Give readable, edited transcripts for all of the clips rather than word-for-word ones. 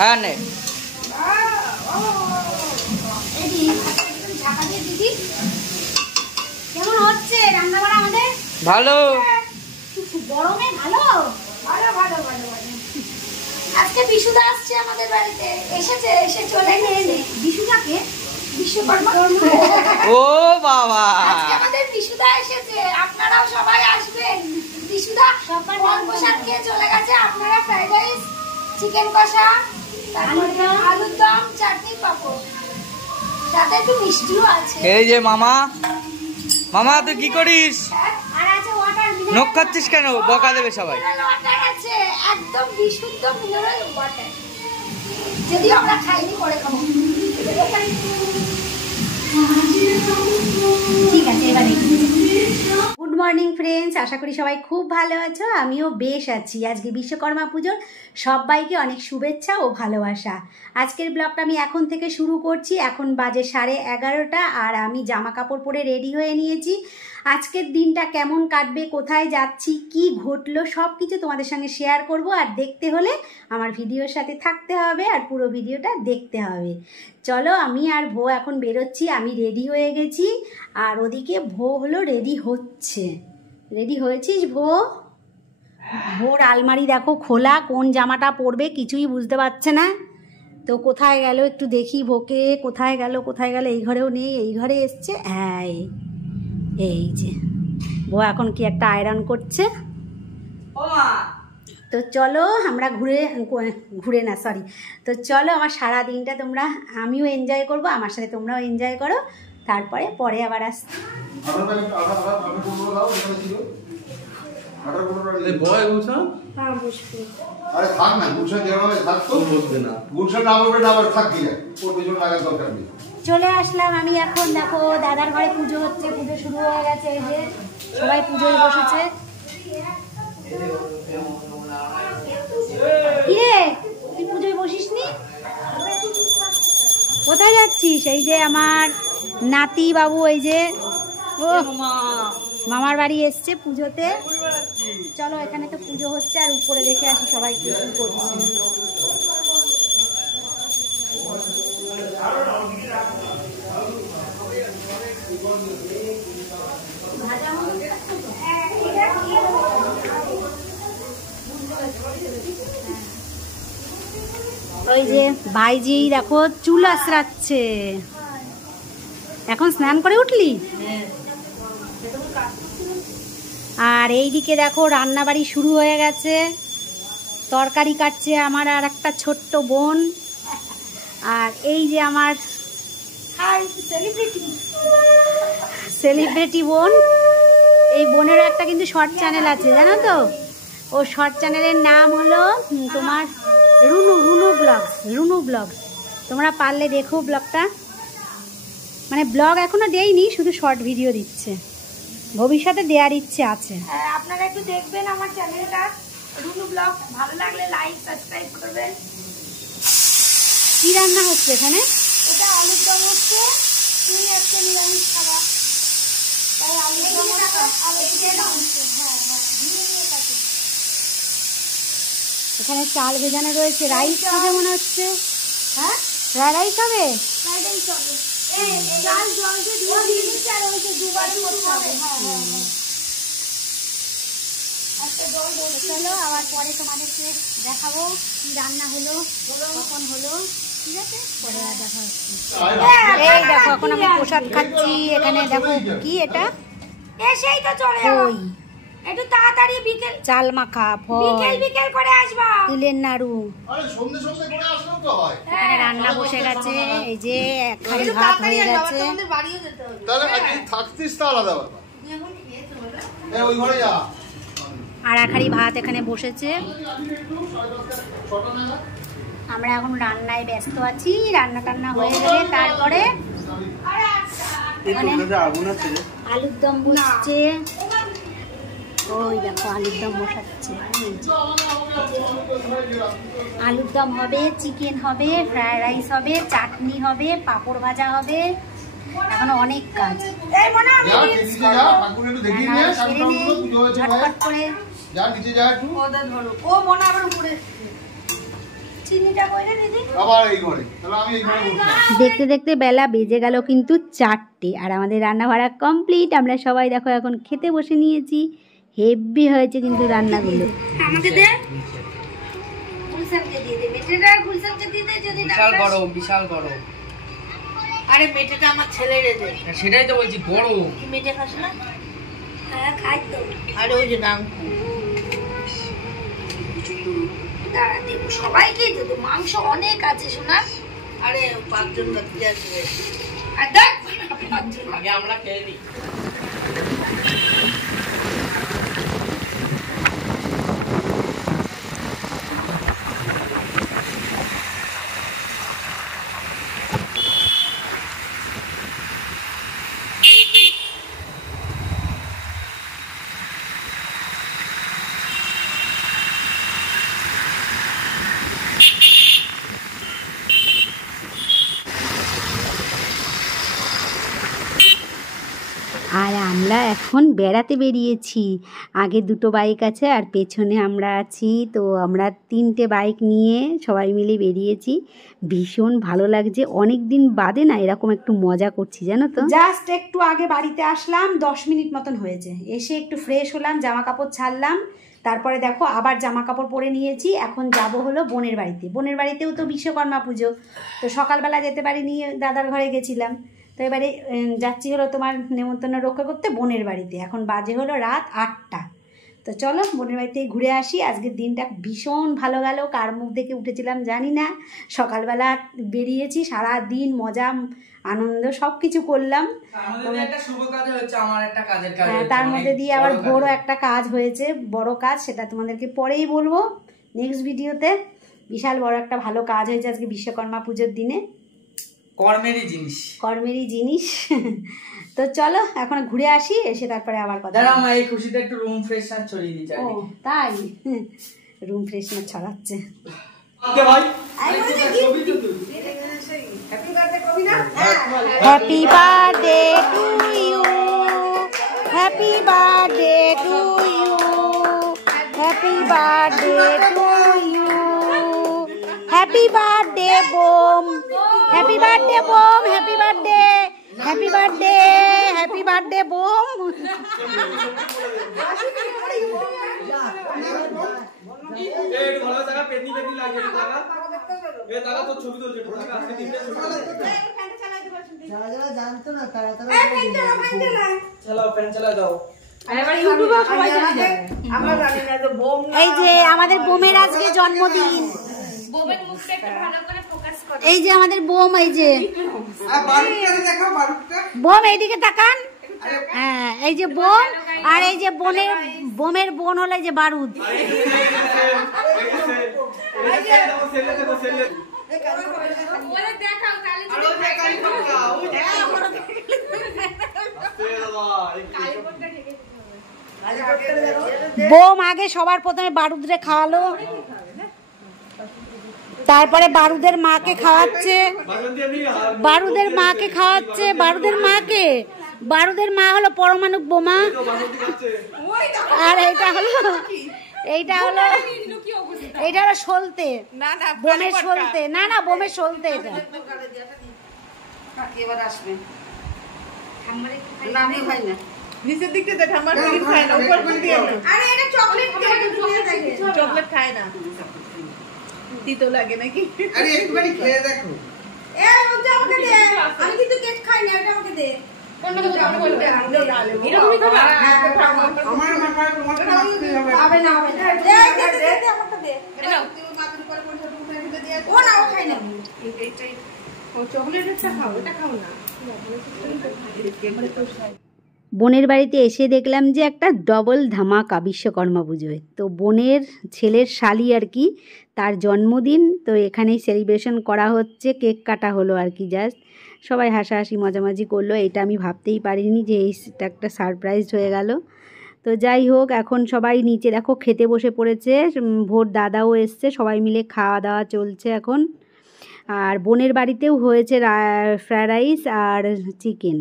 হ্যাঁ নে কেমন হচ্ছে রান্না বাড়া আমাদের? ভালো। গরমে ভালো ভালো ভালো ভালো ভালো। আজকে বিশুদা আসছে আমাদের বাড়িতে, এসে চলে গেছে। বিশুদাকে বিশ্বকর্মা। ও বাবা, আজকে আমাদের বিশুদা এসেছে, আপনারাও সবাই আসবেন। বিশুদা সবার প্রসাদ খেয়ে চলে গেছে। আপনারা ফ্রাইড রাইস, চিকেন কষা, তারপরে আলুর দম, চাটনি, পাপড়, সাথে একটু মিষ্টিও আছে। এই যে মামা, মামা তুই কি করিস? আর আছে ওয়াটার। নখ খাচ্ছিস কেন? বকা দেবে সবাই। ওয়াটার আছে, একদম বিশুদ্ধ মিনারেল ওয়াটার। যদি আমরা খাইনি পরে খাবো। ঠিক আছে, এবারে গুড মর্নিং ফ্রেন্ডস, আশা করি সবাই খুব ভালো আছো। আমিও বেশ আছি। আজকে বিশ্বকর্মা পুজোর সবাইকে অনেক শুভেচ্ছা ও ভালোবাসা। আজকের ব্লগটা আমি এখন থেকে শুরু করছি। এখন বাজে 11:30 আর আমি জামা কাপড় পরে রেডি হয়ে নিয়েছি। আজকের দিনটা কেমন কাটবে, কোথায় যাচ্ছি, কি ঘটলো, সব কিছু তোমাদের সঙ্গে শেয়ার করব। আর দেখতে হলে আমার ভিডিওর সাথে থাকতে হবে আর পুরো ভিডিওটা দেখতে হবে। চলো, আমি আর ভো এখন বেরোচ্ছি। আমি রেডি হয়ে গেছি আর ওদিকে ভো হলো রেডি হচ্ছে। রেডি হয়েছিস ভো? ভোর আলমারি দেখো খোলা, কোন জামাটা পরবে কিছুই বুঝতে পারছে না। তো কোথায় গেল একটু দেখি ভোকে, কোথায় গেল কোথায় গেল। এই ঘরেও নেই, এই ঘরে এসছে। হ্যাঁ, এই যে ভো এখন কি একটা আয়রন করছে। তো চলো আমরা ঘুরে না সরি তো চলো আমার সারা দিনটা তোমরা, আমিও এনজয় করব, আমার সাথে তোমরাও এনজয় করো। তারপরে পরে আবার আসছি। চলে আসলাম আমি এখন। দেখো দাদার ঘরে পুজো হচ্ছে, পুজো শুরু হয়ে গেছে। এই যে সবাই পুজোয় বসেছে। কিরে তুই পুজোয় বসিসনি? কোথায় যাচ্ছিস? এই যে আমার নাতি বাবু, এই যে ও মামার বাড়ি এসছে পুজোতে। চলো, এখানে তো পুজো হচ্ছে আর উপরে দেখে আসি সবাই কি কি করছে। ওই যে ভাইজি দেখো চুল আঁচড়াচ্ছে। এখন স্নান করে উঠলি? আর এইদিকে দেখো রান্নাবাড়ি শুরু হয়ে গেছে। তরকারি কাটছে আমার আর একটা ছোট্ট বোন। আর এই যে আমার সেলিব্রিটি বোন। এই বোনেরও একটা কিন্তু শর্ট চ্যানেল আছে, জানো তো? ও শর্ট চ্যানেলের নাম হলো তোমার রুনু ব্লগস। তোমরা পারলে দেখো ব্লগটা। মানে ব্লগ এখনো দেয়নি, শুধু শর্ট ভিডিও দিচ্ছে। ভবিষ্যতে দেওয়ার ইচ্ছে আছে। আপনারা একটু দেখবেন আমার চ্যানেলটা রুনু ব্লগ। ভালো লাগলে লাইক সাবস্ক্রাইব করবেন। কি রান্না হচ্ছে এখানে? এটা আলুর দম হচ্ছে। তুই আজকে নিরামিষ খাবার, তাই আলুর দম হচ্ছে। এখানে চাল ভেজানো রয়েছে। রাইস হবে মনে হচ্ছে। হ্যাঁ, ফ্রাইড রাইস হবে। ফ্রাইড রাইস হবে। চাল জল দিয়ে দিচ্ছি আর ওই যে দুবার করতে হবে। চলো আবার পরে তোমাদেরকে দেখাবো কি রান্না হলো, কখন হলো। ঠিক আছে, পরে আর দেখা হচ্ছে। এই দেখো এখন আমি প্রসাদ খাচ্ছি। এখানে দেখো কি এটা, এসেই তো চলে যাই। একটু তাড়াতাড়ি বিকেল চাল মাখা, বিকেল করে আসবা। তিলের নাড়ু। এখানে রান্না বসে গেছে। এই যে এক হাঁড়ি ভাত হয়ে গেছে। আর এক হাঁড়ি ভাত এখানে বসেছে। আমরা এখন রান্নায় ব্যস্ত আছি। রান্না টান্না হয়ে গেলে তারপরে আলুর দম বসছে। ওই দেখো আলুর দম বসাচ্ছে। আলুর দম হবে, চিকেন হবে, ফ্রাইড রাইস হবে, চাটনি হবে, পাঁপড় ভাজা হবে। এখনো অনেক কাজ। ঝটপট করে চিনিটা কইরে দিদি আবার এই ঘরে, তাহলে আমি এই ঘরে বসলাম। দেখতে দেখতে বেলা বেজে গেল কিন্তু 4টে, আর আমাদের রান্না বাড়া কমপ্লিট। আমরা সবাই দেখো এখন খেতে বসে নিয়েছি। হেভি হয়েছে কিন্তু রান্নাগুলো। আমাকে দে, গুলশানকে দিয়ে দে, মেটেটা গুলশানকে দিয়ে দে যদি না বিশাল গরম, বিশাল গরম। আরে মেটেটা আমার ছেলেরে দে। সেটাই তো বলছি, গরম। কি মেটে খাস না? হ্যাঁ খাই তো। আরে ওই যে নাম দাঁড়া দেবো সবাইকেই দেবো, মাংস অনেক আছে শোনা। আরে 5 জন বাকি আছে। আর দেখ 5 জন আগে আমরা খেয়ে নিই। আর আমরা এখন বেড়াতে বেরিয়েছি। আগে 2টো বাইক আছে আর পেছনে আমরা আছি। তো আমরা 3টে বাইক নিয়ে সবাই মিলে বেরিয়েছি। ভীষণ ভালো লাগছে, অনেক দিন বাদে না এরকম একটু মজা করছি জানো তো। জাস্ট একটু আগে বাড়িতে আসলাম, 10 মিনিট মতন হয়েছে। এসে একটু ফ্রেশ হলাম, জামা কাপড় ছাড়লাম, তারপরে দেখো আবার জামা কাপড় পরে নিয়েছি। এখন যাব হলো বোনের বাড়িতে। বোনের বাড়িতেও তো বিশ্বকর্মা পুজো, তো সকালবেলা যেতে পারিনি, দাদার ঘরে গেছিলাম। তো এবারে যাচ্ছি হলো তোমার নেমন্তন্ন রক্ষা করতে বোনের বাড়িতে। এখন বাজে হলো রাত 8টা। তো চলো বোনের বাড়িতে ঘুরে আসি। আজকের দিনটা ভীষণ ভালো গেল, কার মুখ দেখে উঠেছিলাম জানি না। সকালবেলা বেরিয়েছি, সারা দিন মজা আনন্দ সব কিছু করলাম। তার মধ্যে দিয়ে আবার বড় একটা কাজ হয়েছে, বড় কাজ, সেটা তোমাদেরকে পরেই বলবো নেক্সট ভিডিওতে। বিশাল বড় একটা ভালো কাজ হয়েছে আজকে বিশ্বকর্মা পুজোর দিনে, কর্মেরই জিনিস। তো চলো এখন ঘুরে আসি, এসে তারপরে আবার কথা। দাঁড়া মা, এই খুশিতে একটু রুম ফ্রেশনার ছড়িয়ে দিই। ও তাই, রুম ফ্রেশনার ছড়াচ্ছে। ওকে ভাই, happy birthday to you, happy birthday to you, happy birthday to you, happy birthday বোম, হ্যাপি বার্থডে বোম, happy birthday, happy birthday, happy birthday বোম। জানতো না তারা এই যে আমাদের বোমের আজকে জন্মদিন, এই যে আমাদের বোম, এই যে বোম, এইদিকে তাকান। হ্যাঁ এই যে বোম, আর এই যে বোমের বোন হলো এই যে বারুদ। বোম আগে সবার প্রথমে বারুদরে খাওয়ালো, তারপরে বারুদের মাকে খাওয়াচ্ছে, বারুদের মাকে খাওয়াচ্ছে, বারুদের মাকে, বারুদের মা হলো পরমাণু বোমা। আর এইটা হলো এইটা হলো সলতে, বোমের সলতে, না না বোমের সলতে। এটা এবার আসবে নিচের দিক থেকে আমার ক্রিম খায় না, উপর করে দিয়ে আরে এটা চকলেট চকলেট খায় না, তিতো লাগে নাকি? আরে একটুখানি খেয়ে দেখো। এই ওটা আমাকে দে, আমি কিন্তু কেক খাই না, এটা আমাকে দে। কোনটা তো আমি বলতে এরকমই খাবা? আমার মাথায় তোমাকে নাচতে হবে। হবে না হবে না, দে আমাকে দে। নাও তুই মাথার উপরে পড়ে তুমি এটা দিয়ে। ও না ও খাই না, এইটাই ও চকলেটটা খাও, এটা খাও না। বোনের বাড়িতে এসে দেখলাম যে একটা ডবল ধামাকা বিশ্বকর্মা পুজোয়। তো বোনের ছেলের শালি আর কি, তার জন্মদিন, তো এখানেই সেলিব্রেশন করা হচ্ছে, কেক কাটা হলো আর কি। জাস্ট সবাই হাসাহাসি মজামাজি করলো, এটা আমি ভাবতেই পারিনি যে এইটা একটা সারপ্রাইজ হয়ে গেল। তো যাই হোক, এখন সবাই নিচে দেখো খেতে বসে পড়েছে, ভোর দাদাও এসছে, সবাই মিলে খাওয়া দাওয়া চলছে এখন। আর বোনের বাড়িতেও হয়েছে ফ্রায়েড রাইস আর চিকেন।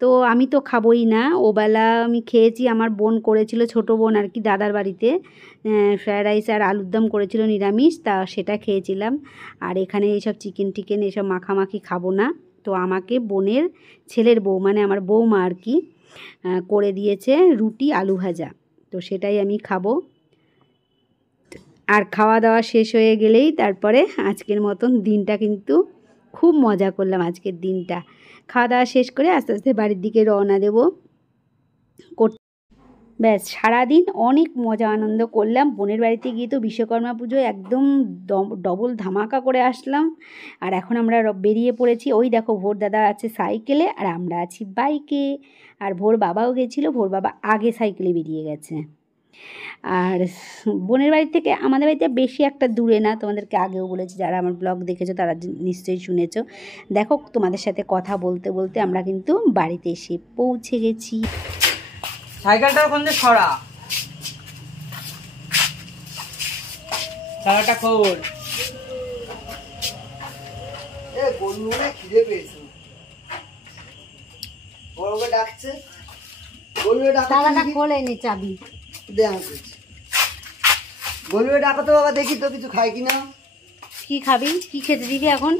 তো আমি তো খাবোই না, ওবেলা আমি খেয়েছি, আমার বোন করেছিল, ছোটো বোন আর কি, দাদার বাড়িতে ফ্রায়েড রাইস আর আলুর দম করেছিল নিরামিষ, তা সেটা খেয়েছিলাম। আর এখানে এইসব চিকেন টিকেন এসব মাখামাখি খাবো না। তো আমাকে বোনের ছেলের বউ মানে আমার বৌমা আর কি করে দিয়েছে রুটি আলু ভাজা, তো সেটাই আমি খাবো। আর খাওয়া দাওয়া শেষ হয়ে গেলেই তারপরে আজকের মতন দিনটা কিন্তু খুব মজা করলাম। আজকের দিনটা খাওয়া দাওয়া শেষ করে আস্তে আস্তে বাড়ির দিকে রওনা দেব। ব্যাস সারাদিন অনেক মজা আনন্দ করলাম। বোনের বাড়িতে গিয়ে তো বিশ্বকর্মা পুজো একদম ডবল ধামাকা করে আসলাম। আর এখন আমরা বেরিয়ে পড়েছি। ওই দেখো ভোর দাদা আছে সাইকেলে আর আমরা আছি বাইকে। আর ভোর বাবাও গেছিলো, ভোর বাবা আগে সাইকেলে বেরিয়ে গেছে। আর বোনের বাড়ি থেকে আমাদের বাড়িতে বেশি একটা দূরে না, তোমাদেরকে আগেও বলেছি, যারা আমার ব্লগ দেখেছো তারা নিশ্চয়ই শুনেছো। দেখো তোমাদের সাথে কথা বলতে বলতে আমরা কিন্তু বাড়িতে এসে পৌঁছে গেছি। সাইকেলটা ওখান থেকে সরা, সারাটা খোল। বন্ধুরা খিদে পেয়েছে, ওকে ডাকছে, বলবে তালাটা খোলেনি, চাবি দে আমাকে, বলবে ডাকো তো বাবা, দেখি তো কিছু খাই কিনা। কি খাবি, কি খেতে দিবি এখন?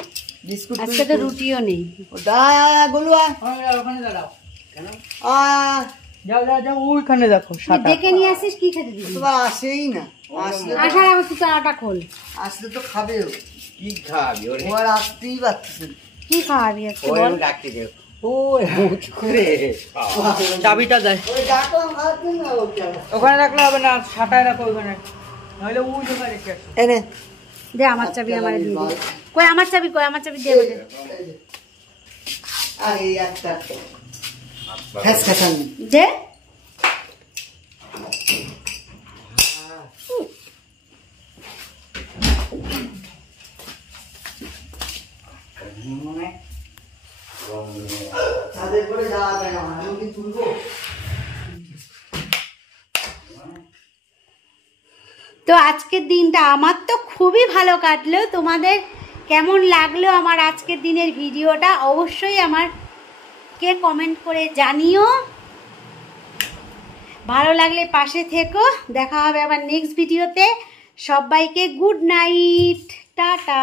বিস্কুট আজকে তো রুটিও নেই। বলু ওখানে দাঁড়াও, আ যাও যাও ওইখানে দেখো সাটা। ডেকে নিয়ে আসিস, কি খেতে দিবি? তোমার আসেই না, আসলে আসার আগে তুই তালাটা খোল। আসলে তো খাবে ও, কি খাবি ওরে? ও আর আসতেই পারতেছে না। কি খাওয়াবি আজকে ওরে বল? ডাকতে দে। ও মুখ করে চাবিটা দেয়, ওই ডাকো খাওয়াতে না ওকে। ওখানে রাখলে হবে না, সাটায় রাখো ওখানে, নাহলে ওই দোকানে রেখে আসো। এনে দে আমার চাবি, আমার দিয়ে দে। কই আমার চাবি, কই আমার চাবি দে আমাকে। আর এই একটা ফ্যাস খাতাম দে। তাদের করে যাওয়া যায় না, আমি কি তুলবো? তো আজকের দিনটা আমার তো খুবই ভালো কাটলো। তোমাদের কেমন লাগলো আমার আজকের দিনের ভিডিওটা অবশ্যই আমাকে কমেন্ট করে জানিও। ভালো লাগলে পাশে থেকো। দেখা হবে আবার নেক্সট ভিডিওতে। সবাইকে গুড নাইট, টাটা।